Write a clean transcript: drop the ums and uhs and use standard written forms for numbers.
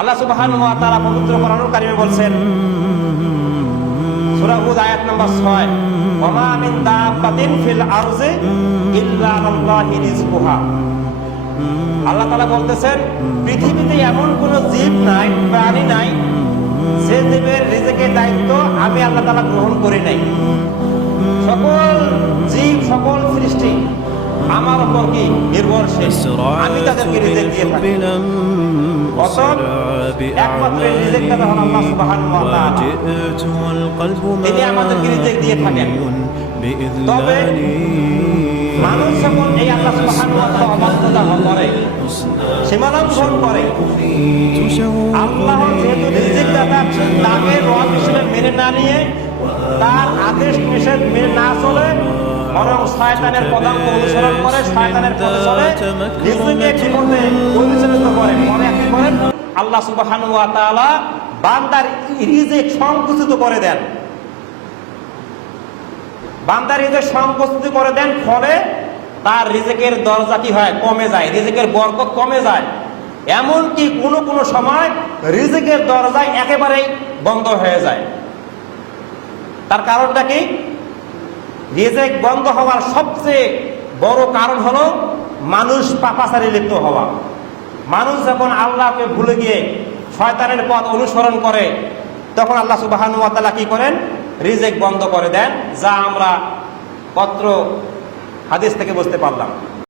আল্লাহ সুবহানাহু ওয়া তাআলা পবিত্র কোরআনুল কারীমে বলছেন, সূরা হুদ আয়াত নম্বর 6, ওয়া মা মিন দাব্বাতিন ফিল আরজি ইল্লা আলাল্লাহি রিজকুহা। আল্লাহ তাআলা বলতেছেন, পৃথিবীতে এমন কোন জীব নাই, প্রাণী নাই যে জীবের রিজিকের দায়িত্ব আমি আল্লাহ তাআলা গ্রহণ করি নাই। সকল জীব, সকল সৃষ্টি আমার উপর কি নির্ভরশীল, আমি তাদেরকে রিজিক দিয়ে থাকি। অতএব একমাত্র রিজিক দাতা হন আল্লাহ সুবহানাহু ওয়া তাআলা, তিনি আমাদেরকে রিজিক দিয়ে থাকেন। তবে মানুষ যখন এই আল্লাহ সুবহানাহু ওয়া তাআলা অবাধ্যতা করে, সীমালঙ্ঘন করে, আল্লাহ যেহেতু রিজিক দাতা তাকে রব হিসেবে মেনে না নিয়ে, তার আদেশ নিষেধ মেনে না চলে, বরং শয়তানের পদাঙ্ক অনুসরণ করে, শয়তানের পথে চলে, রিজিকের বিপথে পরিচালিত করে, পরে কি করেন? আল্লাহ সুবহানাহু ওয়া তাআলা বান্দার রিজিক সংকুচিত করে দেন, বান্দার রিজিক সংকুচিত করে দেন। ফলে তার রিজিকের দরজা কি হয়? কমে যায়, রিজিকের বরকত কমে যায়। এমনকি কোনো কোনো সময় রিজিকের দরজা একেবারেই বন্ধ হয়ে যায়। তার কারণটা কি? রিজিক বন্ধ হওয়ার সবচেয়ে বড় কারণ হলো মানুষ পাপাচারে লিপ্ত হওয়া। মানুষ যখন আল্লাহকে ভুলে গিয়ে শয়তানের পথ অনুসরণ করে, তখন আল্লাহ সুবহানাহু ওয়া তাআলা কি করেন? রিজিক বন্ধ করে দেন, যা আমরা পত্র হাদিস থেকে বুঝতে পারলাম।